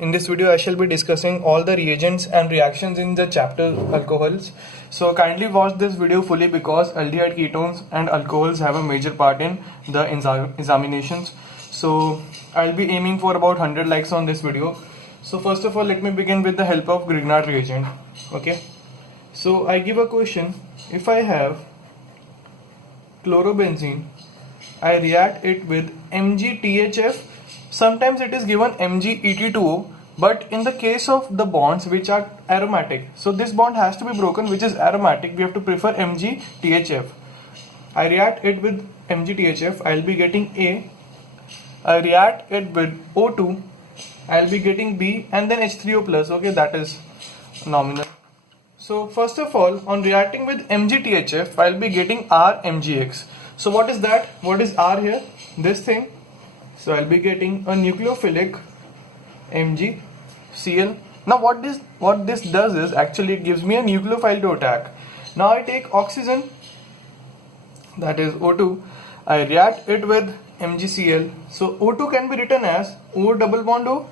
In this video I shall be discussing all the reagents and reactions in the chapter alcohols. So kindly watch this video fully because aldehyde ketones and alcohols have a major part in the examinations. So I'll be aiming for about 100 likes on this video. So first of all, let me begin with the help of Grignard reagent. Okay, so I give a question. If I have chlorobenzene, I react it with MgTHF. Sometimes it is given MgET2O, but in the case of the bonds which are aromatic, so this bond has to be broken which is aromatic, we have to prefer MgTHF. I react it with MgTHF, I'll be getting A. I react it with O2, I'll be getting B, and then H3O plus. Okay, that is nominal. So first of all, on reacting with MgTHF, I'll be getting RMgX. So what is that? What is R here? This thing. So I'll be getting a nucleophilic MgCl. Now what this does is actually it gives me a nucleophile to attack. Now I take oxygen, that is O2. I react it with MgCl. So O2 can be written as O double bond O.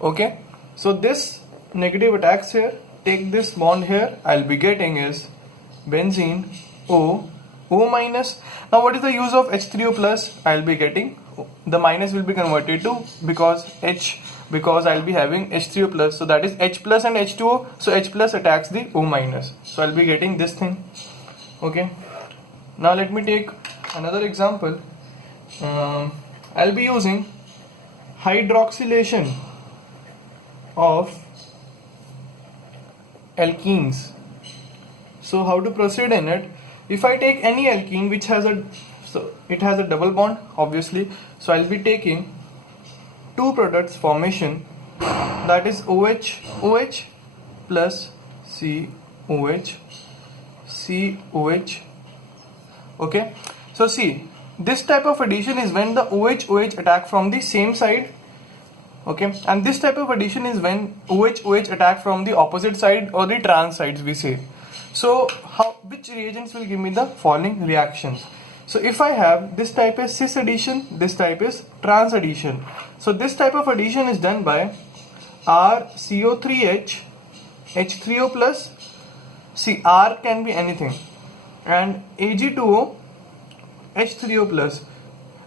Okay. So this negative attacks here. Take this bond here. I'll be getting is benzene O minus. Now what is the use of H3O plus? I'll be getting the minus will be converted to because I'll be having H3O plus, so that is H plus and H2O, so H plus attacks the O minus, so I'll be getting this thing. Okay, now let me take another example. I'll be using hydroxylation of alkenes. So how to proceed in it? If I take any alkene which has it has a double bond, obviously, so I'll be taking two products formation, that is OH plus COH. Okay, so see, this type of addition is when the OH attack from the same side. Okay, and this type of addition is when OH attack from the opposite side or the trans sides, we say. So which reagents will give me the following reactions? So if I have this type is cis addition, this type is trans addition. So this type of addition is done by RCO3H H3O plus. See, R can be anything, and Ag2O H3O plus.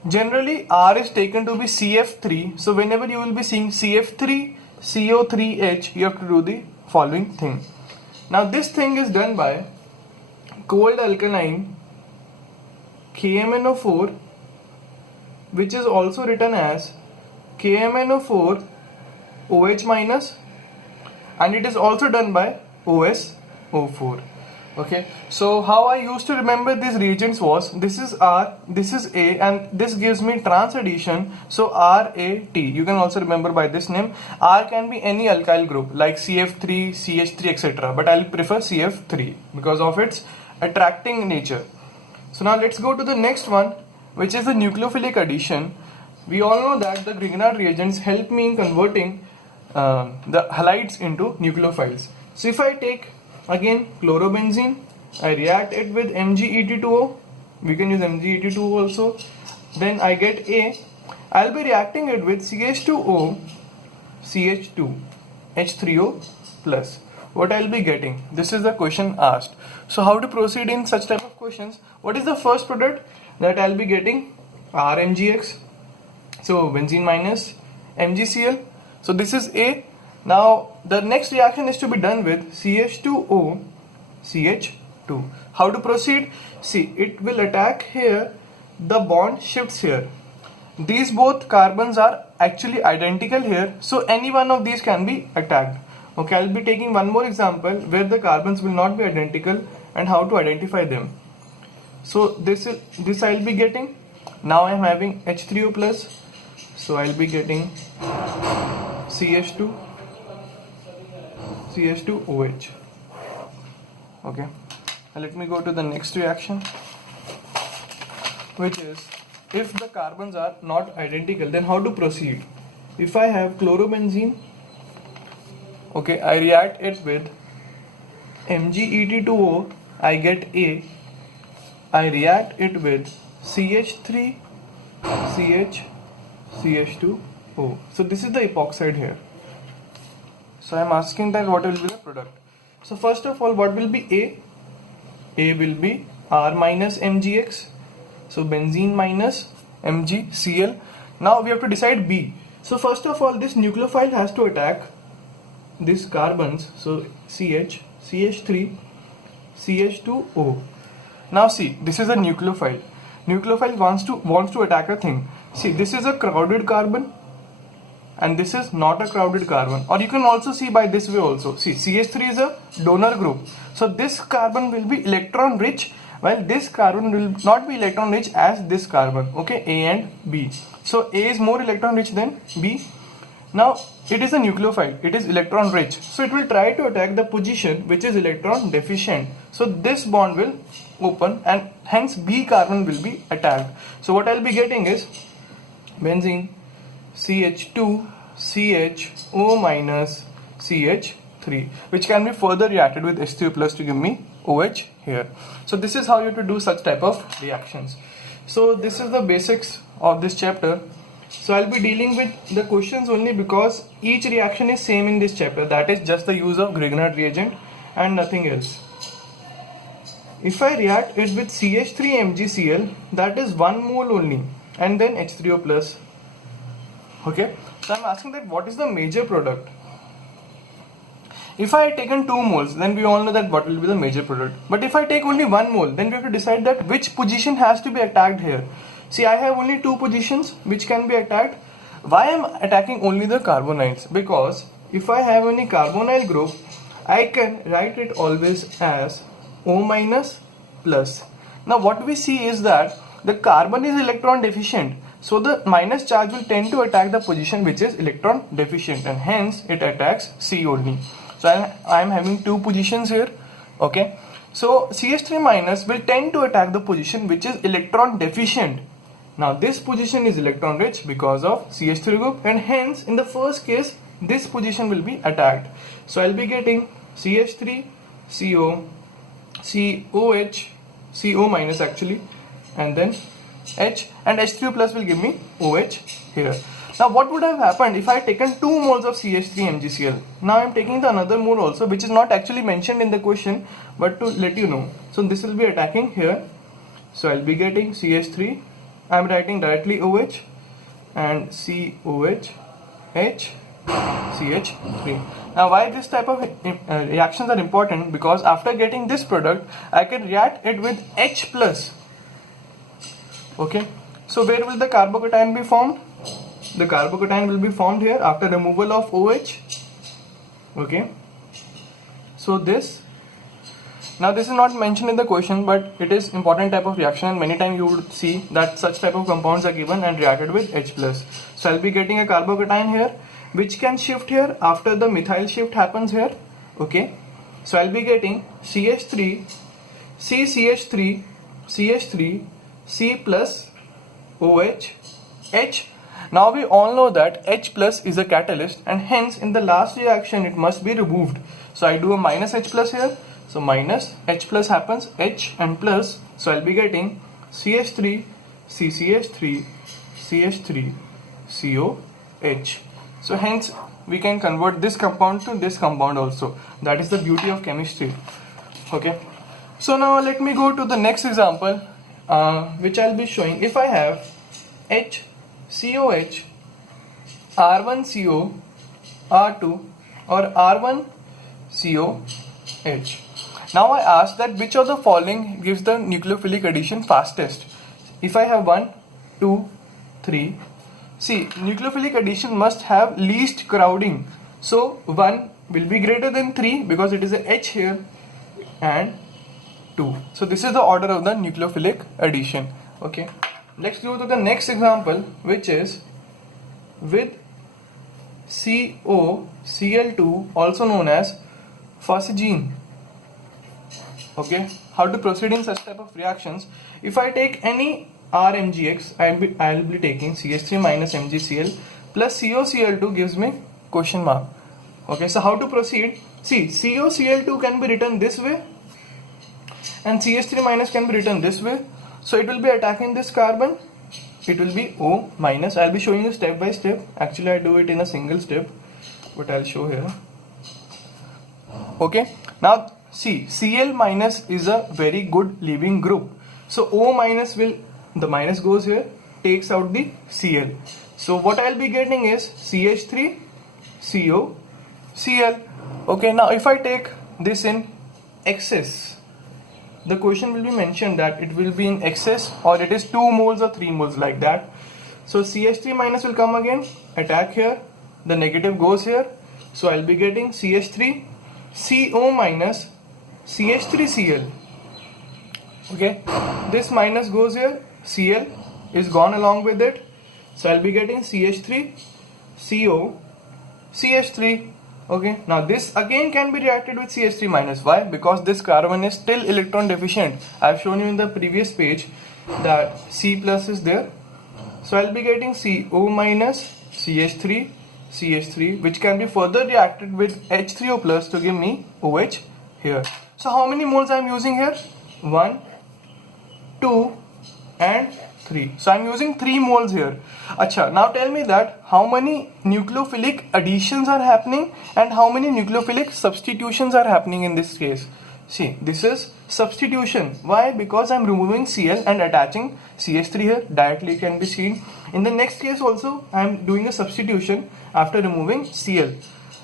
Generally R is taken to be CF3. So whenever you will be seeing CF3 CO3H, you have to do the following thing. Now this thing is done by cold alkaline KMNO4, which is also written as KMNO4 OH minus, and it is also done by OSO4. Okay, so how I used to remember these reagents was, this is R, this is A, and this gives me trans addition, so RAT. You can also remember by this name. R can be any alkyl group like CF3, CH3, etc. But I'll prefer CF3 because of its attracting nature. So now let's go to the next one, which is the nucleophilic addition. We all know that the Grignard reagents help me in converting the halides into nucleophiles. So if I take again chlorobenzene, I react it with MgET2O. We can use MgET2O also. Then I get A. I'll be reacting it with CH2O CH2 H3O plus. What I'll be getting? This is the question asked. So how to proceed in such type of questions? What is the first product that I'll be getting? RMgX. So benzene minus MgCl. So this is A. Now the next reaction is to be done with CH2O CH2. How to proceed? See, it will attack here, the bond shifts here. These both carbons are actually identical here, so any one of these can be attacked. Okay, I'll be taking one more example where the carbons will not be identical and how to identify them. So this I'll be getting. Now I am having H3O plus, so I'll be getting CH2OH. Okay, now let me go to the next reaction, which is if the carbons are not identical, then how to proceed? If I have chlorobenzene, okay, I react it with MgET2O, I get A. I react it with CH3 CH CH2O. So this is the epoxide here. So I am asking that what will be the product. So first of all, what will be A? A will be R minus MgX. So benzene minus MgCl. Now we have to decide B. So first of all, this nucleophile has to attack these carbons. So CH, CH3, CH2O. Now see, this is a nucleophile. Nucleophile wants to attack a thing. See, this is a crowded carbon and this is not a crowded carbon. Or you can also see by this way also. See, CH3 is a donor group. So this carbon will be electron rich, while this carbon will not be electron rich as this carbon. Okay, A and B. So A is more electron rich than B. Now it is a nucleophile, it is electron rich, so it will try to attack the position which is electron deficient. So this bond will open and hence B carbon will be attacked. So what I will be getting is benzene CH2 CHO minus CH3, which can be further reacted with H3O plus to give me OH here. So this is how you have to do such type of reactions. So this is the basics of this chapter. So I'll be dealing with the questions only because each reaction is same in this chapter, that is just the use of Grignard reagent and nothing else. If I react it with CH3MgCl, that is 1 mole only, and then H3O plus. Okay, so I'm asking that what is the major product. If I had taken 2 moles, then we all know that what will be the major product. But if I take only 1 mole, then we have to decide that which position has to be attacked here. See, I have only 2 positions which can be attacked. Why I am attacking only the carbonyls? Because if I have any carbonyl group, I can write it always as O minus plus. Now what we see is that the carbon is electron deficient. So the minus charge will tend to attack the position which is electron deficient, and hence it attacks C only. So I am having 2 positions here. Okay. So CH3 minus will tend to attack the position which is electron deficient. Now this position is electron rich because of CH3 group, and hence in the first case this position will be attacked. So I'll be getting CH3, CO, COH, CO minus actually, and then H, and H3O plus will give me OH here. Now what would have happened if I had taken 2 moles of CH3MgCl? Now I am taking the another mole also, which is not actually mentioned in the question, but to let you know. So this will be attacking here. So I'll be getting CH3. I am writing directly OH and COH, H, CH3. Now why this type of reactions are important? Because after getting this product, I can react it with H plus. Okay. So where will the carbocation be formed? The carbocation will be formed here after removal of OH. Okay. So this. Now this is not mentioned in the question, but it is important type of reaction, and many times you would see that such type of compounds are given and reacted with H plus. So I'll be getting a carbocation here, which can shift here after the methyl shift happens here. Okay. So I'll be getting CH3, CCH3, CH3, C plus, OH, H. Now we all know that H plus is a catalyst, and hence in the last reaction it must be removed. So I do a minus H plus here. So minus H plus happens, H and plus. So I'll be getting CH3, CCH3, CH3, COH. So hence we can convert this compound to this compound also. That is the beauty of chemistry. Okay. So now let me go to the next example, which I'll be showing. If I have H, COH, R1CO, R2 or R1COH. Now I ask that which of the following gives the nucleophilic addition fastest. If I have 1, 2, 3. See, nucleophilic addition must have least crowding. So 1 will be greater than 3 because it is a H here, and 2. So this is the order of the nucleophilic addition. Okay. Let's go to the next example, which is with COCl2, also known as phosgene. Okay, how to proceed in such type of reactions? If I take any RMgX, I'll be taking CH3 minus MgCl plus COCl2 gives me question mark. Okay, so how to proceed? See, COCl2 can be written this way and CH3 minus can be written this way. So it will be attacking this carbon. It will be O minus. I'll be showing you step by step. Actually I do it in a single step, but I'll show here. Okay, now see, Cl minus is a very good leaving group. So O minus will, the minus goes here, takes out the Cl. So what I'll be getting is CH3, CO, Cl. Okay, now if I take this in excess, the question will be mentioned that it will be in excess or it is 2 moles or 3 moles, like that. So CH3 minus will come again, attack here, the negative goes here. So I'll be getting CH3, CO minus, CH3Cl. Okay, this minus goes here, Cl is gone along with it. So I'll be getting CH3, CO, CH3. Okay, now this again can be reacted with CH3 minus. Why? Because this carbon is still electron deficient. I've shown you in the previous page that C plus is there. So I'll be getting CO minus, CH3, CH3, which can be further reacted with H3O plus to give me OH here. So how many moles I'm using here? 1, 2 and 3. So I'm using 3 moles here. Acha, now tell me that how many nucleophilic additions are happening and how many nucleophilic substitutions are happening in this case. See, this is substitution. Why? Because I'm removing Cl and attaching CH3 here. Directly can be seen. In the next case also I'm doing a substitution after removing Cl.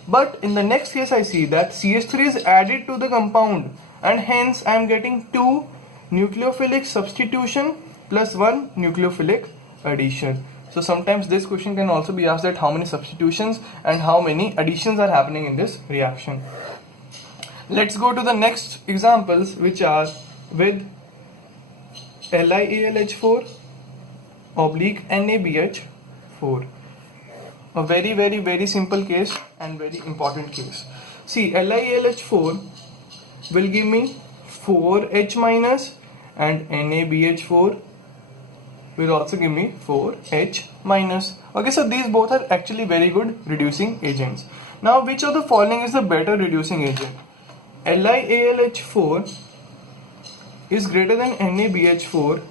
But in the next case I see that CH3 is added to the compound and hence I am getting 2 nucleophilic substitution plus 1 nucleophilic addition. So sometimes this question can also be asked, that how many substitutions and how many additions are happening in this reaction. Let's go to the next examples, which are with LiAlH4 oblique NaBH4. A very simple case and very important case. See, LiAlH4 will give me 4H minus and NaBH4 will also give me 4H minus. Okay, so these both are actually very good reducing agents. Now, which of the following is the better reducing agent? LiAlH4 is greater than NaBH4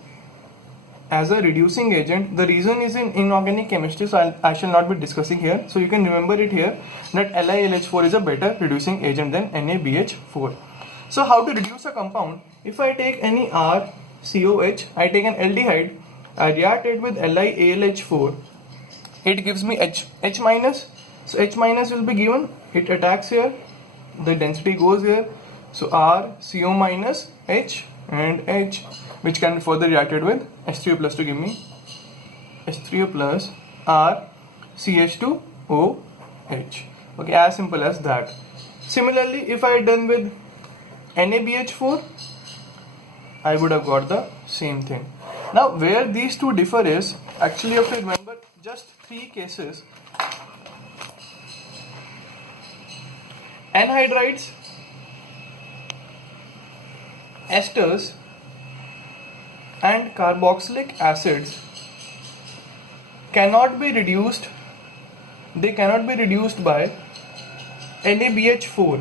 as a reducing agent. The reason is in inorganic chemistry, so I shall not be discussing here. So you can remember it here that LiAlH4 is a better reducing agent than NaBH4. So how to reduce a compound? If I take any RCOH, I take an aldehyde, I react it with LiAlH4, it gives me H minus. So H minus will be given, it attacks here, the density goes here, so RCO minus H and H, which can be further reacted with H3O plus to give me H3O plus RCH2OH. Okay, as simple as that. Similarly, if I had done with NaBH4, I would have got the same thing. Now, where these two differ is, actually you have to remember just 3 cases. Anhydrides, esters and carboxylic acids cannot be reduced, they cannot be reduced by NaBH4.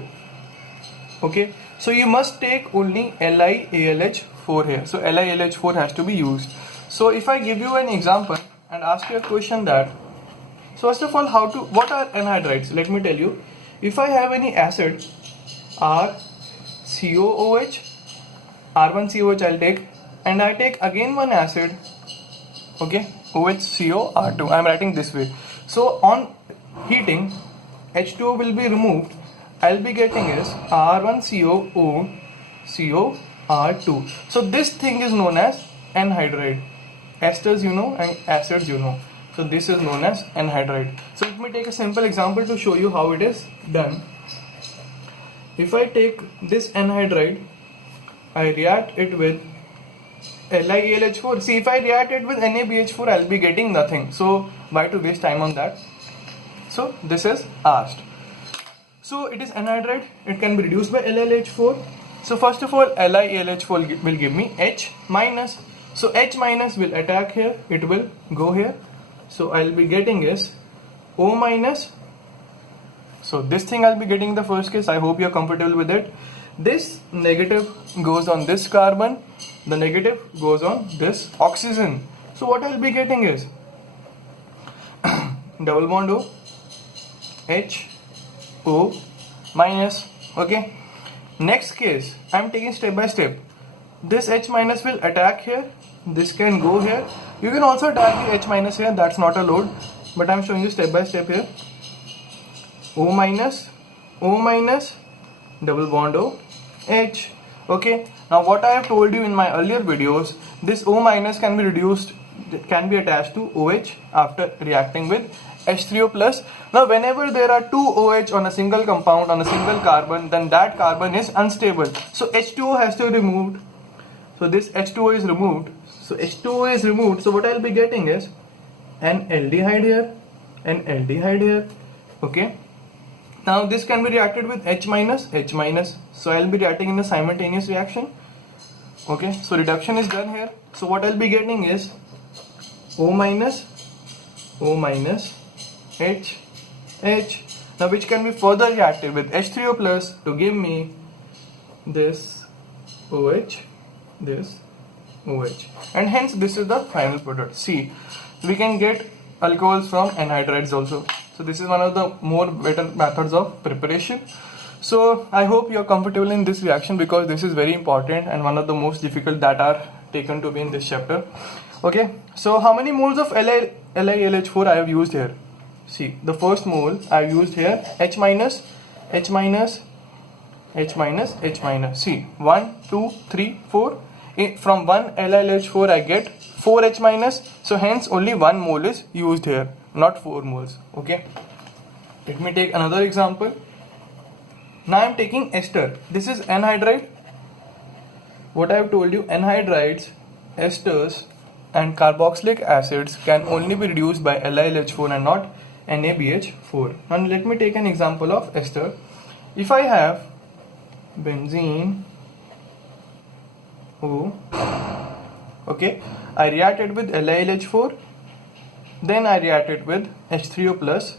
Okay, so you must take only LiAlH4 here. So LiAlH4 has to be used. So if I give you an example and ask you a question that, so first of all, what are anhydrides? Let me tell you. If I have any acid, RCOOH, R1COH I'll take, and I take again one acid, okay, OHCO, I am writing this way. So on heating, H2O will be removed, I'll be getting is R1COO, COR2. So this thing is known as anhydride. Esters you know and acids you know. So this is known as anhydride. So let me take a simple example to show you how it is done. If I take this anhydride, I react it with LiAlH4. See, if I react it with NaBH4, I'll be getting nothing. So why to waste time on that? So this is asked. So it is anhydride. It can be reduced by LiAlH4. So first of all, LiAlH4 will give me H minus. So H minus will attack here. It will go here. So I'll be getting is O minus. So this thing I'll be getting in the first case. I hope you're comfortable with it. This negative goes on this carbon. The negative goes on this oxygen. So what I'll be getting is double bond O, H, O minus. Okay. Next case, I am taking step by step. This H minus will attack here. This can go here. You can also attack the H minus here. That's not a load. But I am showing you step by step here. O minus, double bond O, H. Okay. Now what I have told you in my earlier videos, this O minus can be reduced, can be attached to OH after reacting with H3O plus. Now whenever there are two OH on a single compound, on a single carbon, then that carbon is unstable. So H2O has to be removed. So this H2O is removed. So H2O is removed. So what I will be getting is an aldehyde here, an aldehyde here. Okay. Now this can be reacted with H minus, H minus. So I will be reacting in a simultaneous reaction. Okay. So reduction is done here. So what I will be getting is O minus, H, H. Now which can be further reacted with H3O plus to give me this OH, this OH. And hence this is the final product. See, we can get alcohols from anhydrides also. So this is one of the more better methods of preparation. So I hope you are comfortable in this reaction because this is very important and one of the most difficult that are taken to be in this chapter. Okay, so how many moles of LiLH4 I have used here? See, the first mole I have used here H minus, H minus, H minus, H minus. See, 1, 2, 3, 4. From 1 LiLH4 I get 4 H minus. So hence only 1 mole is used here, not 4 moles. Okay. Let me take another example. Now I am taking ester. This is anhydride. What I have told you, anhydrides, esters and carboxylic acids can only be reduced by LiLH4 and not NaBH4. Now let me take an example of ester. If I have benzene O, okay, I reacted with LiLH4, then I reacted with H3O plus.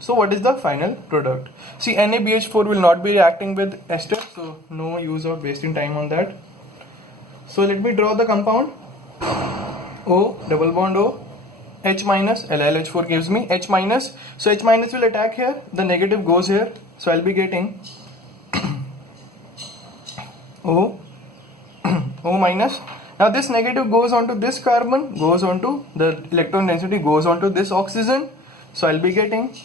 So what is the final product? See, NaBH4 will not be reacting with ester, so no use of wasting time on that. So let me draw the compound. O, double bond O, H minus, LiLH4 gives me H minus. So H minus will attack here, the negative goes here. So I'll be getting O, O minus. Now this negative goes onto this carbon, goes onto the electron density, goes onto this oxygen. So I'll be getting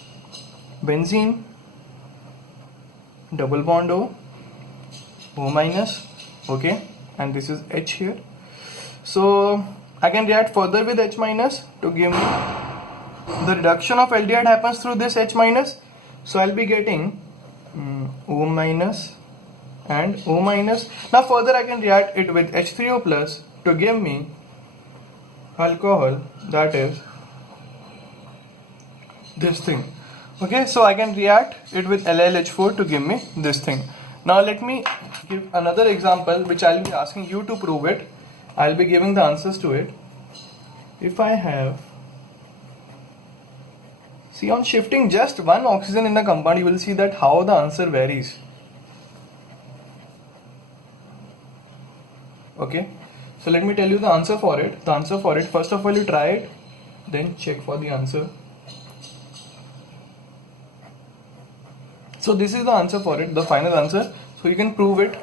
benzene, double bond O, O minus, okay, and this is H here. So I can react further with H minus to give me the reduction of aldehyde happens through this H minus. So I'll be getting O minus and O minus. Now further I can react it with H3O plus to give me alcohol, that is this thing. Okay, so I can react it with LiLH4 to give me this thing. Now let me give another example which I'll be asking you to prove it. I'll be giving the answers to it. If I have, see, on shifting just one oxygen in the compound, you will see that how the answer varies. Okay, so let me tell you the answer for it. The answer for it, first of all you try it, then check for the answer. So this is the answer for it, the final answer. So you can prove it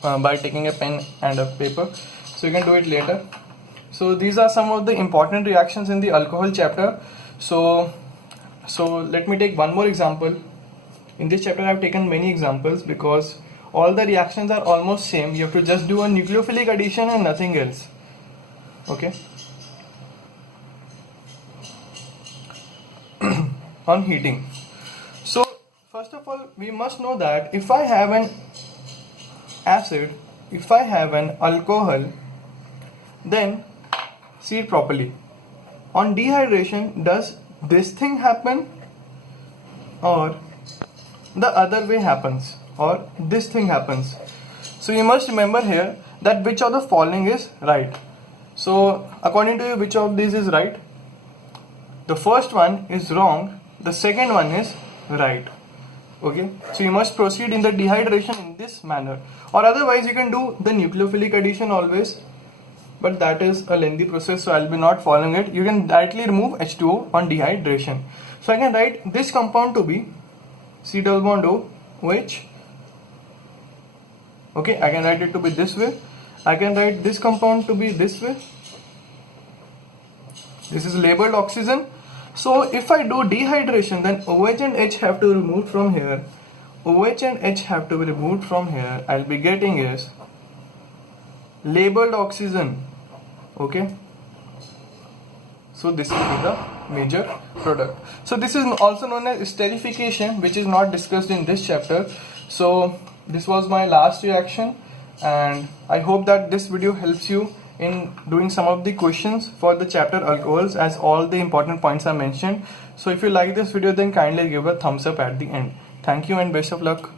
by taking a pen and a paper. So you can do it later. So these are some of the important reactions in the alcohol chapter. So let me take one more example. In this chapter I have taken many examples because all the reactions are almost same. You have to just do a nucleophilic addition and nothing else. Okay. On heating. So first of all we must know that if I have an acid, if I have an alcohol, then see it properly. On dehydration, does this thing happen or the other way happens or this thing happens? So you must remember here that which of the following is right. So according to you, which of these is right? The first one is wrong, the second one is right. Okay, so you must proceed in the dehydration in this manner, or otherwise you can do the nucleophilic addition always, but that is a lengthy process, so I'll be not following it. You can directly remove H2O on dehydration. So I can write this compound to be C double bond O, OH, Okay, I can write it to be this way. I can write this compound to be this way. This is labeled oxygen. So if I do dehydration, then OH and H have to be removed from here. OH and H have to be removed from here. I'll be getting is labeled oxygen. Okay. So this will be the major product. So this is also known as esterification, which is not discussed in this chapter. So this was my last reaction, and I hope that this video helps you in doing some of the questions for the chapter alcohols, as all the important points are mentioned. So if you like this video, then kindly give a thumbs up at the end. Thank you and best of luck.